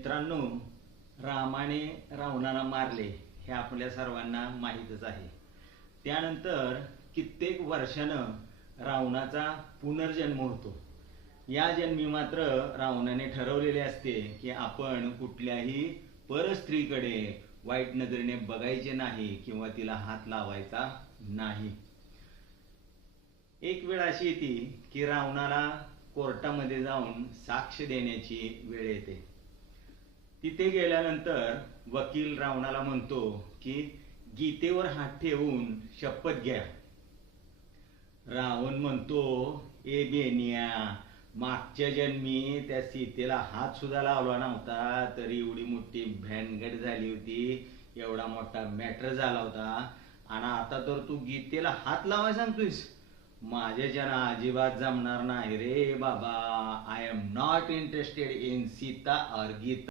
मित्रांनो रामाने रावणाला मारले हे आपल्या सर्वांना माहीतच आहे. त्यानंतर कित्येक वर्षानं रावणाचा पुनर्जन्म होतो. या जन्मी मात्र रावणाने ठरवलेले असते की आपण कुठल्याही परस्त्रीकडे वाईट नजरेने बघायचे नाही किंवा तिला हात लावायचा नाही. एक वेळ अशी येते की रावणाला कोर्टामध्ये जाऊन साक्ष देण्याची वेळ येते. तिथे गेल्यानंतर वकील रावणाला म्हणतो की गीतेवर हात ठेवून शपथ घ्या. रावण म्हणतो ए बेनिया मागच्या जन्मी त्या सीतेला हात सुद्धा लावला नव्हता तरी एवढी मोठी भॅनगड झाली होती एवढा मोठा मॅटर झाला होता. आणि आता तर तू गीतेला हात लावाय सांगतोयस. माझ्याच्यानं अजिबात जमणार नाही रे बाबा. I am not interested in Sita और गीता